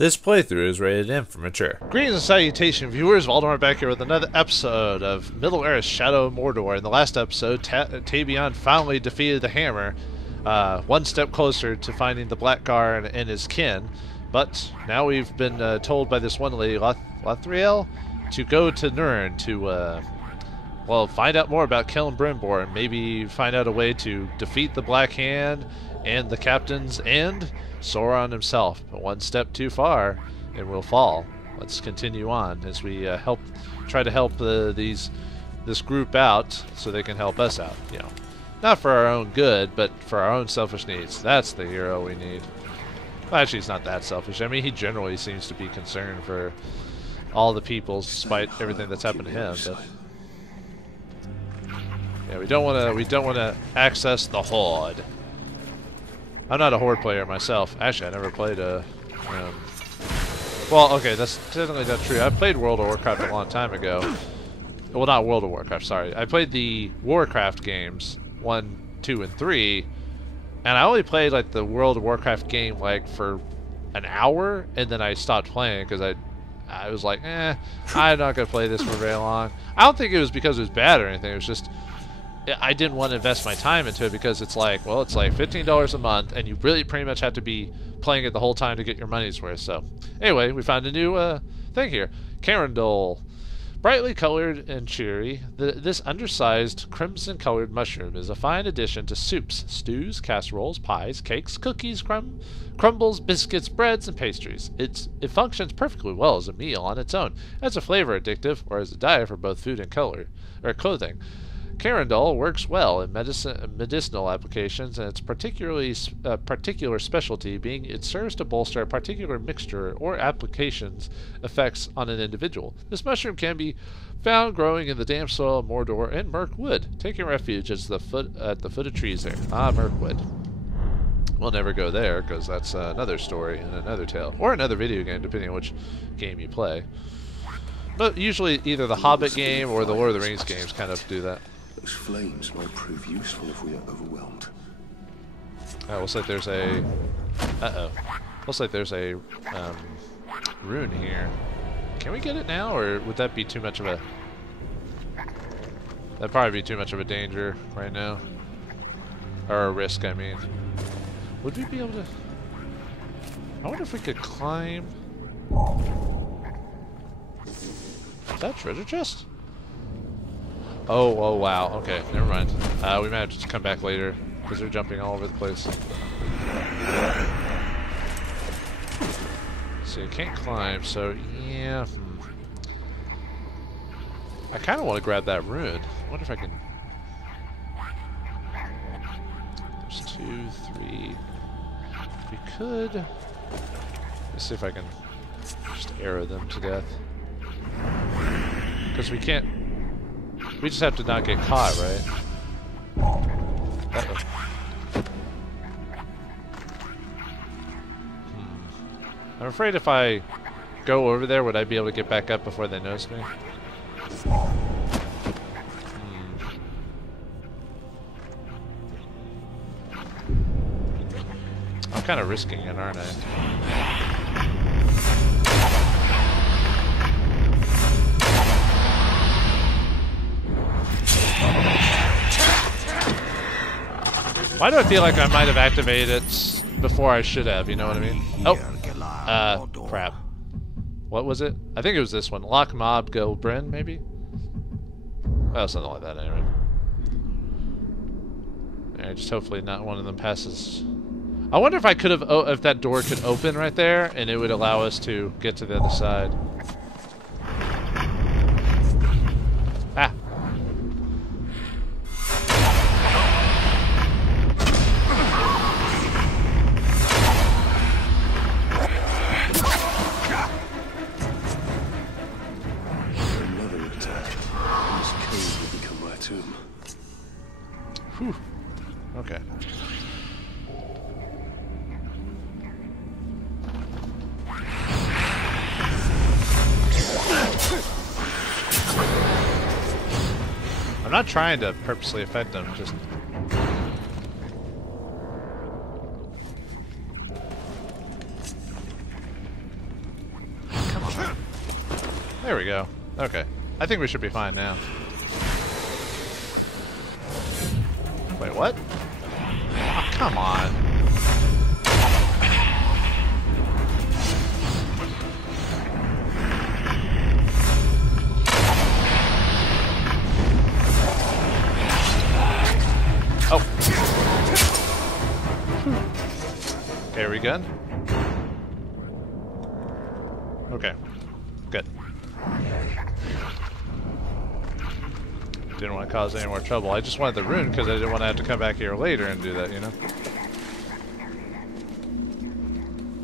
This playthrough is rated M for mature. Greetings and salutation, viewers. Vauldemare back here with another episode of Middle-earth's Shadow of Mordor. In the last episode, Tabion finally defeated the Hammer, one step closer to finding the Blackguard and his kin. But now we've been told by this one lady, Lothriel, to go to Nurn to, well, find out more about Celebrimbor and maybe find out a way to defeat the Black Hand and the captains and Sauron himself. But one step too far and we'll fall. Let's continue on as we try to help this group out so they can help us out. You know, not for our own good, but for our own selfish needs. That's the hero we need. Well, actually, he's not that selfish. I mean, he generally seems to be concerned for all the people, despite everything that's happened to him. But yeah, we don't want to access the Horde. I'm not a Horde player myself. Actually, I never played a. Well, okay, that's technically not true. I played World of Warcraft a long time ago. Well, not World of Warcraft. Sorry, I played the Warcraft games 1, 2, and 3, and I only played like the World of Warcraft game like for an hour, and then I stopped playing because I was like, I'm not gonna play this for very long. I don't think it was because it was bad or anything. It was just I didn't want to invest my time into it because it's like, well, it's like $15 a month, and you really pretty much have to be playing it the whole time to get your money's worth. So, anyway, we found a new thing here. Carindol. Brightly colored and cheery, this undersized crimson-colored mushroom is a fine addition to soups, stews, casseroles, pies, cakes, cookies, crumbles, biscuits, breads, and pastries. It functions perfectly well as a meal on its own, as a flavor addictive, or as a diet for both food and clothing. Carindol works well in medicinal applications, and its particular specialty being it serves to bolster a particular mixture or application's effects on an individual. This mushroom can be found growing in the damp soil of Mordor and Mirkwood, taking refuge at the foot of trees there. Ah, Mirkwood. We'll never go there, because that's another story and another tale. Or another video game, depending on which game you play. But usually either the Hobbit game or the Lord of the Rings games kind of do that. Those flames might prove useful if we are overwhelmed. Looks like there's a... Looks like there's a rune here. Can we get it now, or would that be too much of a... That'd probably be too much of a danger right now. Or a risk, I mean. Would we be able to... I wonder if we could climb... Is that treasure chest? Oh, wow. Okay, never mind. We might have to come back later, because they're jumping all over the place. So you can't climb, so yeah. I kind of want to grab that rune. I wonder if I can... There's 2, 3... We could... Let's see if I can just arrow them to death. Because we can't... We just have to not get caught, right? I'm afraid if I go over there, would I be able to get back up before they notice me? I'm kind of risking it, aren't I? Why do I feel like I might have activated it before I should have, you know what I mean? Oh, crap. What was it? I think it was this one. Lock Mob Go Bryn, maybe? Oh, something like that, anyway. Alright, just hopefully not one of them passes. I wonder if I could have, if that door could open right there, and it would allow us to get to the other side. Ah. Whew. Okay. I'm not trying to purposely affect them, just... There we go. Okay. I think we should be fine now. Wait, what? Oh, come on. Oh. Are we good? Okay. Good. Didn't want to cause any more trouble. I just wanted the rune because I didn't want to have to come back here later and do that, you know?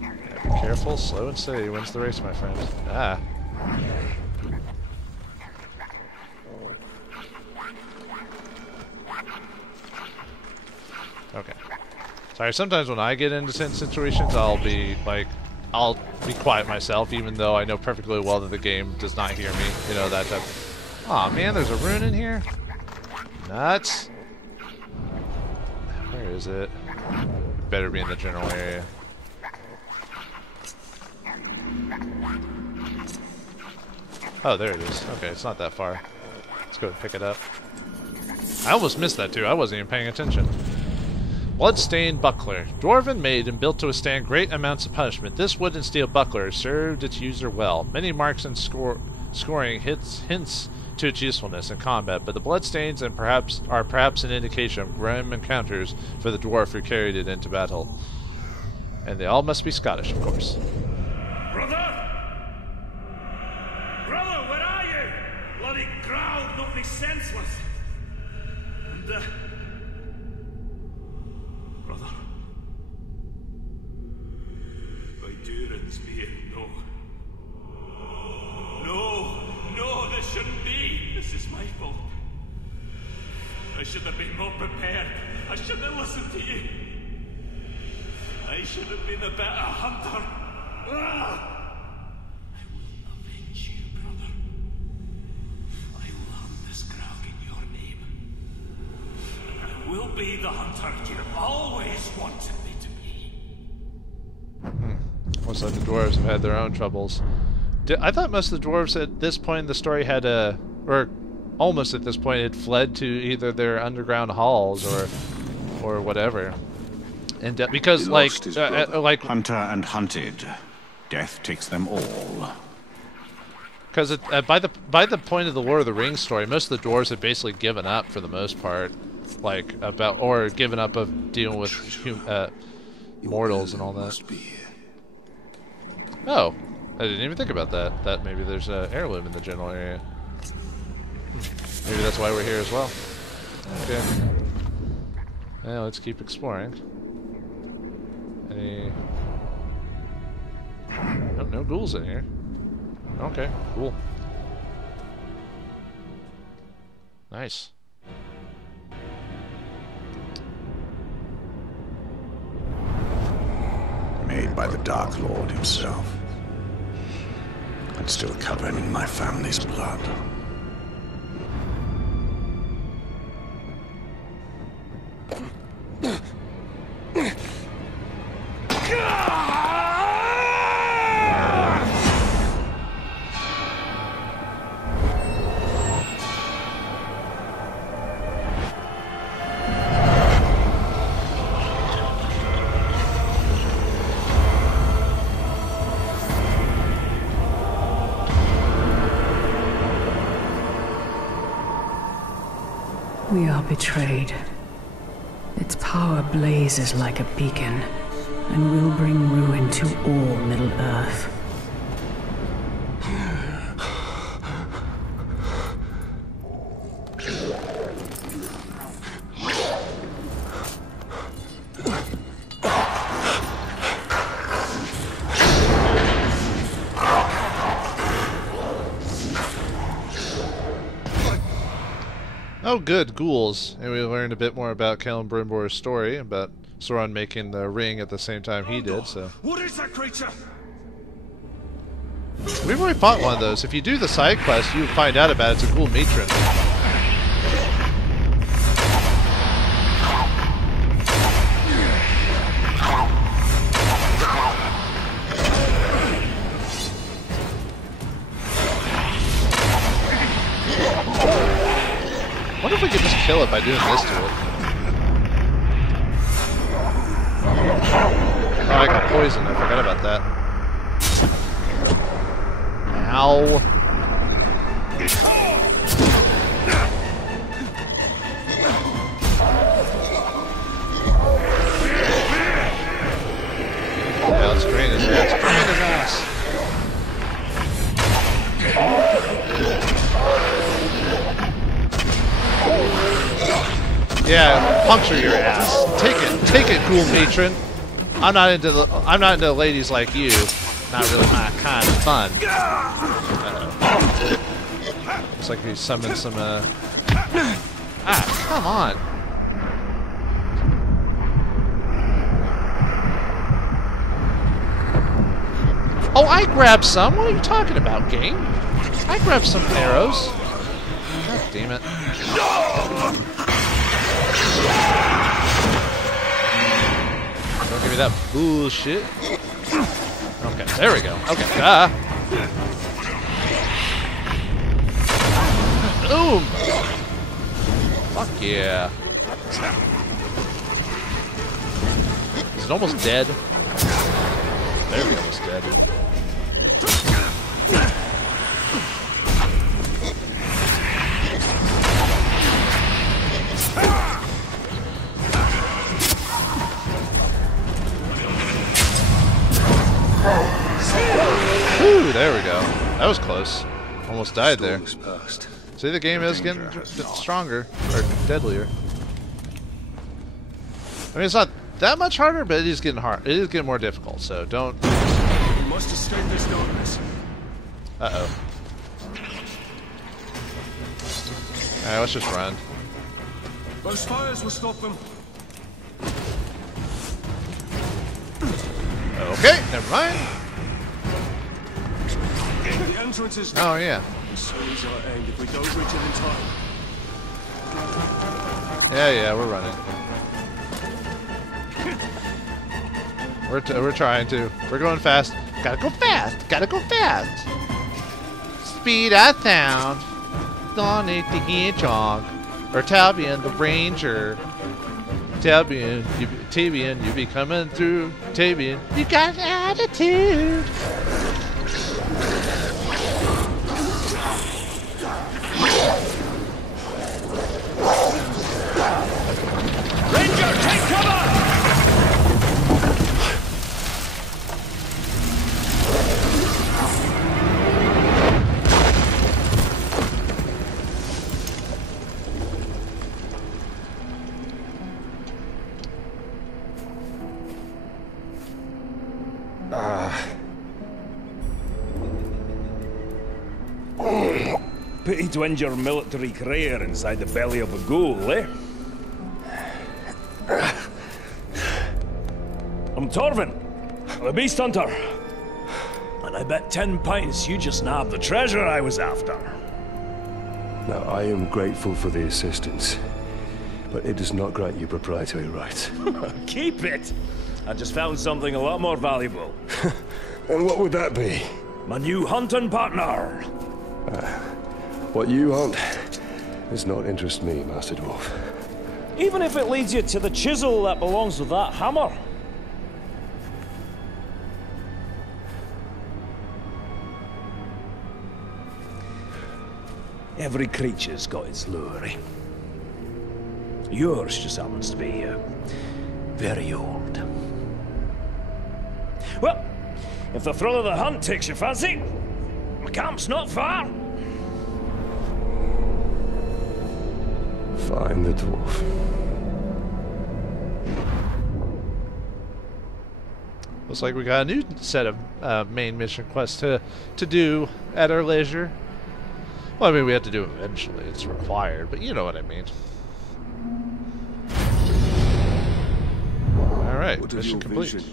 Yeah, be careful, slow and steady wins the race, my friend. Ah. Okay. Sorry, sometimes when I get into certain situations, I'll be quiet myself, even though I know perfectly well that the game does not hear me. You know, that type. Aw, man, there's a rune in here? Nuts. Where is it? Better be in the general area. Oh, there it is. Okay, it's not that far. Let's go and pick it up. I almost missed that, too. I wasn't even paying attention. Blood-stained buckler. Dwarven made and built to withstand great amounts of punishment. This wood and steel buckler served its user well. Many marks and scoring hints to its usefulness in combat, but the bloodstains are perhaps an indication of grim encounters for the dwarf who carried it into battle. And they all must be Scottish, of course. Brother! Brother, where are you? Bloody crowd, not be senseless. And, brother. By Durin's being, no. No, this shouldn't be. This is my fault. I should have been more prepared. I shouldn't have listened to you. I should have been a better hunter. Ah! I will avenge you, brother. I will hunt this crowd in your name. I will be the hunter you always wanted me to be. Looks like the dwarves have had their own troubles. I thought most of the dwarves at this point in the story had or almost at this point had fled to either their underground halls or whatever. And because like hunter and hunted, death takes them all. Because by the point of the Lord of the Rings story, most of the dwarves had basically given up for the most part, or given up of dealing with mortals and all that. Oh, I didn't even think about that. That maybe there's an heirloom in the general area. Maybe that's why we're here as well. Okay. Well, let's keep exploring. Any? Oh, no ghouls in here. Okay, cool. Nice. Made by the Dark Lord himself. And still covered in my family's blood. We are betrayed. Its power blazes like a beacon, and will bring ruin to all Middle-earth. Oh good, ghouls. And we learned a bit more about Celebrimbor's story, about Sauron making the ring at the same time he did, so... What is that creature? We've already fought one of those. If you do the side quest, you find out about it. It's a ghoul matron. kill it by doing this to it. Oh, I got poisoned. I forgot about that. Ow. Yeah, let's drain his ass. Drain his ass. Yeah, puncture your ass. Take it, cool matron. I'm not into ladies like you. Not really my kind of fun. Looks like we summoned some. Come on. Oh, I grabbed some. What are you talking about, game? I grabbed some arrows. God damn it. Don't give me that bullshit. Okay, there we go. Okay, Boom! Fuck yeah. Is it almost dead? Very almost dead. Whew, there we go. That was close. Almost died there. See, the game is getting stronger, or deadlier. I mean, it's not that much harder, but it is getting hard. It is getting more difficult. So don't. We must escape this darkness. Uh-oh. All right, let's just run. Those fires will stop them. Okay, never mind. The entrance is. Oh yeah. So easy our aim if we don't reach it in time. Yeah, we're running. We're trying to. We're going fast. Gotta go fast. Gotta go fast. Speed I found. Sonic the Hedgehog, or Tabian the Ranger. Tabian, you be coming through. Tabian, you got attitude. Ranger, take cover! Pity to end your military career inside the belly of a ghoul, eh? I'm Torvin, the Beast Hunter. And I bet 10 pints you just nabbed the treasure I was after. Now, I am grateful for the assistance, but it does not grant you proprietary rights. Keep it! I just found something a lot more valuable. And what would that be? My new hunting partner! What you hunt does not interest me, Master Dwarf. Even if it leads you to the chisel that belongs with that hammer. Every creature's got its lure, eh? Yours just happens to be very old. Well, if the thrill of the hunt takes your fancy, my camp's not far. Find the dwarf. Looks like we got a new set of main mission quests to do at our leisure. Well, I mean, we have to do it eventually. It's required, but you know what I mean. Alright, mission complete.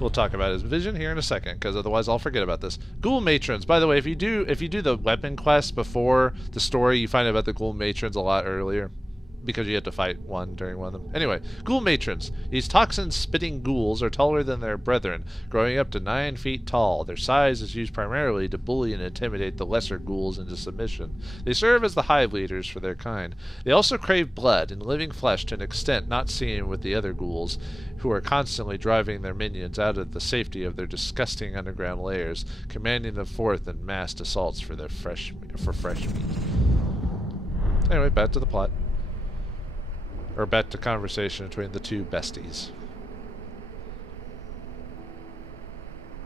We'll talk about his vision here in a second, because otherwise I'll forget about this. Ghoul Matrons. By the way, if you do the weapon quest before the story, you find out about the Ghoul Matrons a lot earlier. because you had to fight one during one of them. Anyway, ghoul matrons. These toxin-spitting ghouls are taller than their brethren, growing up to 9 feet tall. Their size is used primarily to bully and intimidate the lesser ghouls into submission. They serve as the hive leaders for their kind. They also crave blood and living flesh to an extent not seen with the other ghouls, who are constantly driving their minions out of the safety of their disgusting underground lairs, commanding them forth in massed assaults for fresh meat. Anyway, back to the plot. Or back to conversation between the two besties.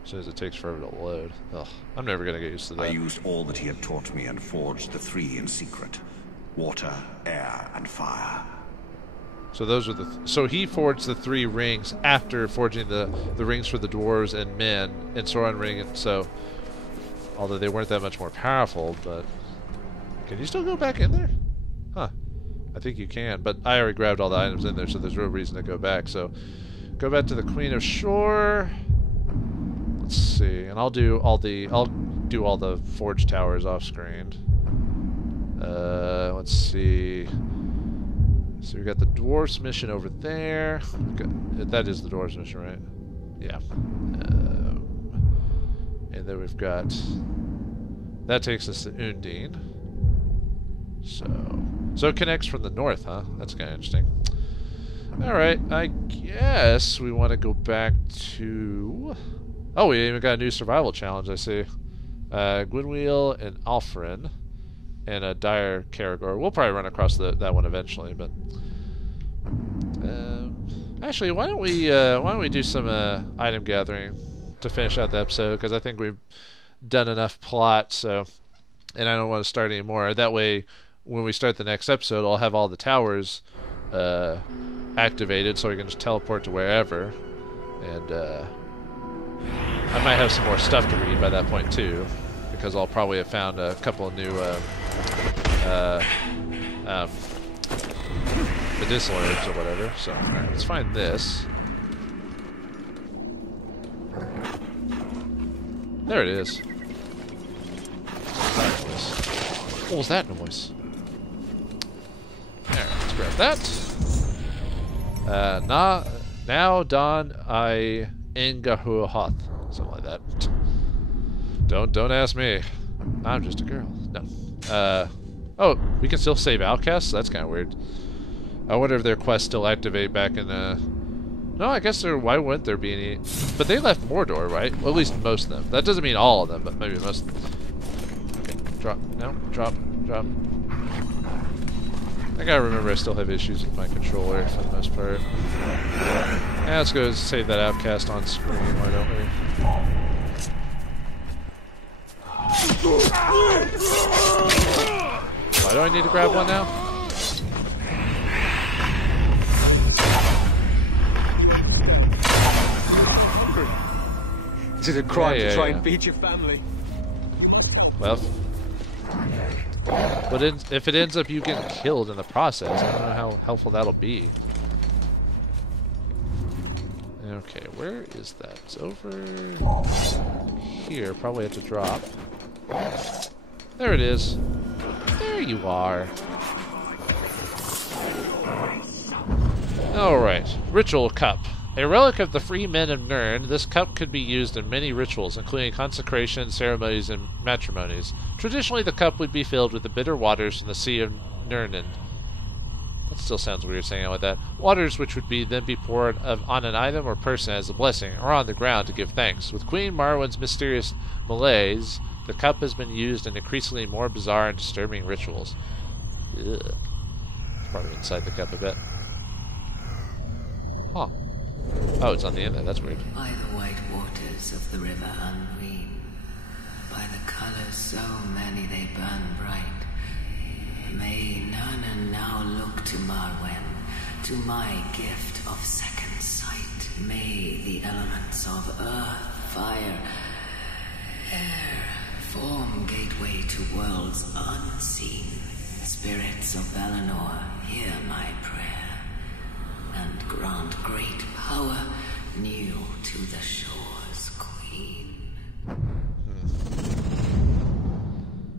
As soon as it takes forever to load. Ugh, I'm never going to get used to that. I used all that he had taught me and forged the 3 in secret. Water, air, and fire. So those are so he forged the 3 rings after forging the rings for the dwarves and men and Sauron ring, and so although they weren't that much more powerful, but can you still go back in there? Huh. I think you can, but I already grabbed all the items in there, so there's no reason to go back. So go back to the Queen of Shore. Let's see, and I'll do all the forge towers off screen. Let's see. So we got the dwarves mission over there. That is the dwarves mission, right? Yeah. And then we've got that takes us to Undine. So it connects from the north, huh? That's kind of interesting. All right, I guess we want to go back to. Oh, we even got a new survival challenge. I see. Gwynwheel and Alfrin. And a dire Caragor. We'll probably run across that one eventually, but actually, why don't we do some item gathering to finish out the episode? Because I think we've done enough plot. So, and I don't want to start any more. That way, when we start the next episode, I'll have all the towers activated, so we can just teleport to wherever. And I might have some more stuff to read by that point too, because I'll probably have found a couple of new medicinal herbs or whatever. So alright, let's find this. There it is. What was that noise? Alright, let's grab that. Now Don I Engahuhath. Something like that. Don't ask me. I'm just a girl. No. Oh, we can still save outcasts? That's kind of weird. I wonder if their quests still activate back in the... No, I guess there... Why wouldn't there be any... But they left Mordor, right? Well, at least most of them. That doesn't mean all of them, but maybe most of them. Okay, drop. No, drop. I gotta remember I still have issues with my controller for the most part. Yeah, let's go save that outcast on screen, why don't we? Why do I need to grab one now? Is it a crime to try and feed your family? Well, but if it ends up you getting killed in the process, I don't know how helpful that'll be. Okay, where is that? It's over here. Probably have to drop. There it is. There you are. Alright, Ritual Cup. A relic of the free men of Nurn, this cup could be used in many rituals, including consecration, ceremonies, and matrimonies. Traditionally, the cup would be filled with the bitter waters from the Sea of Nurn. That still sounds weird saying it like that. Waters which would then be poured on an item or person as a blessing, or on the ground to give thanks. With Queen Marwen's mysterious malaise, the cup has been used in increasingly more bizarre and disturbing rituals. Ugh. It's probably inside the cup a bit. Huh. Oh, it's on the end there. That's weird. By the white waters of the river Unween, by the colors so many they burn bright, may Nurn now look to Marwen, to my gift of second sight. May the elements of earth, fire, air form gateway to worlds unseen. Spirits of Valinor, hear my prayer, and grant great power new to the shores, Queen.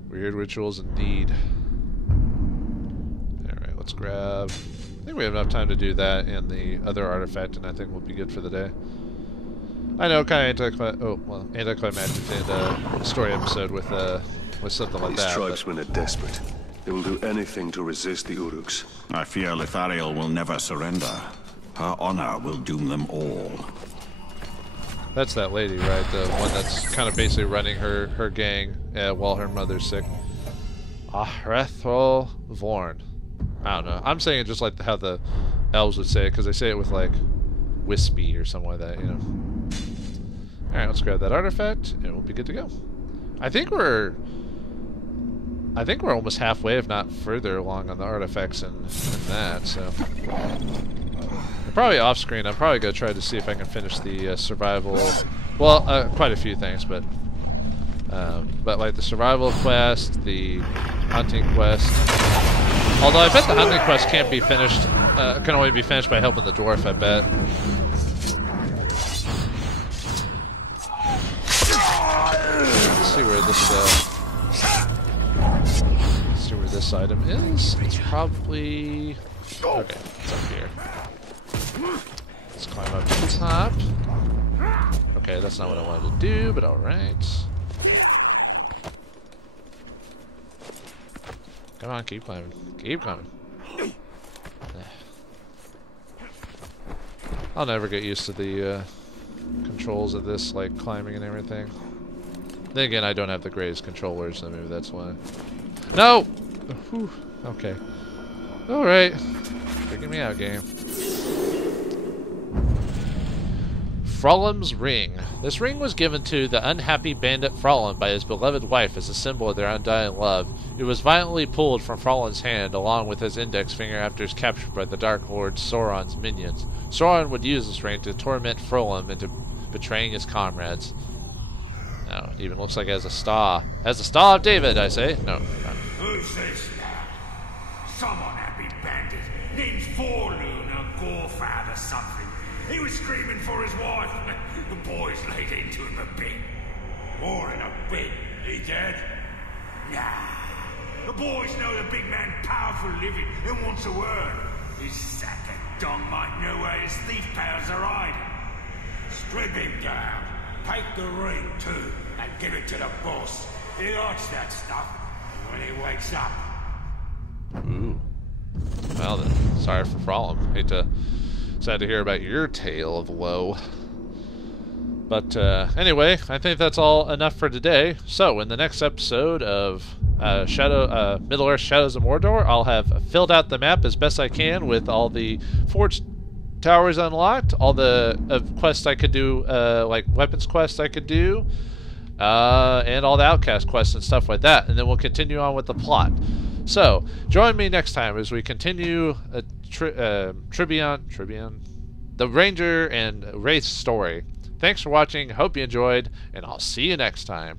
Weird rituals indeed. Alright, let's grab... I think we have enough time to do that and the other artifact, and I think we'll be good for the day. I know, kind of anticlimactic to end a story episode with something like that. These tribesmen are desperate. They will do anything to resist the Uruks. I fear Lithariel will never surrender. Her honor will doom them all. That's that lady, right? The one that's kind of basically running her gang while her mother's sick. Ahrethol Vorn. I don't know. I'm saying it just like how the elves would say it, because they say it with like wispy or something like that, you know. Alright, let's grab that artifact and we'll be good to go. I think we're almost halfway, if not further along on the artifacts and that, so probably off screen I'm probably gonna try to see if I can finish the survival, well, quite a few things, but like the survival quest, the hunting quest. Although I bet the hunting quest can't be finished, can only be finished by helping the dwarf, I bet. Let's see where this item is. It's probably... Okay, it's up here. Let's climb up to the top. Okay, that's not what I wanted to do, but alright. Come on, keep climbing. Keep climbing. I'll never get used to the controls of this, like climbing and everything. Then again, I don't have the greatest controllers, so maybe that's why. No! Whew. Okay. Alright. Freaking me out, game. Frolum's Ring. This ring was given to the unhappy bandit Frolum by his beloved wife as a symbol of their undying love. It was violently pulled from Frolum's hand along with his index finger after his capture by the Dark Lord Sauron's minions. Sauron would use this ring to torment Frolum into betraying his comrades. No, it even looks like it has a star. Has the Star of David, I say. No. Who's this now? Some unhappy bandit named Forloon or Gorfab or something. He was screaming for his wife. The boys laid into him a bit. More than a bit. He dead? Nah. The boys know the big man powerful living and wants to earn. His sack of dong might know where his thief pals are hiding. Strip him down. Take the ring too and give it to the boss. He likes that stuff when he wakes up. Ooh. Well then, sorry for Frolum. Sad to hear about your tale of woe. But anyway, I think that's all enough for today. So in the next episode of Middle-earth Shadows of Mordor, I'll have filled out the map as best I can with all the forged towers unlocked, all the quests I could do, like weapons quests I could do, and all the outcast quests and stuff like that. And then we'll continue on with the plot. So join me next time as we continue Tribion, the Ranger and Wraith story. Thanks for watching, hope you enjoyed, and I'll see you next time.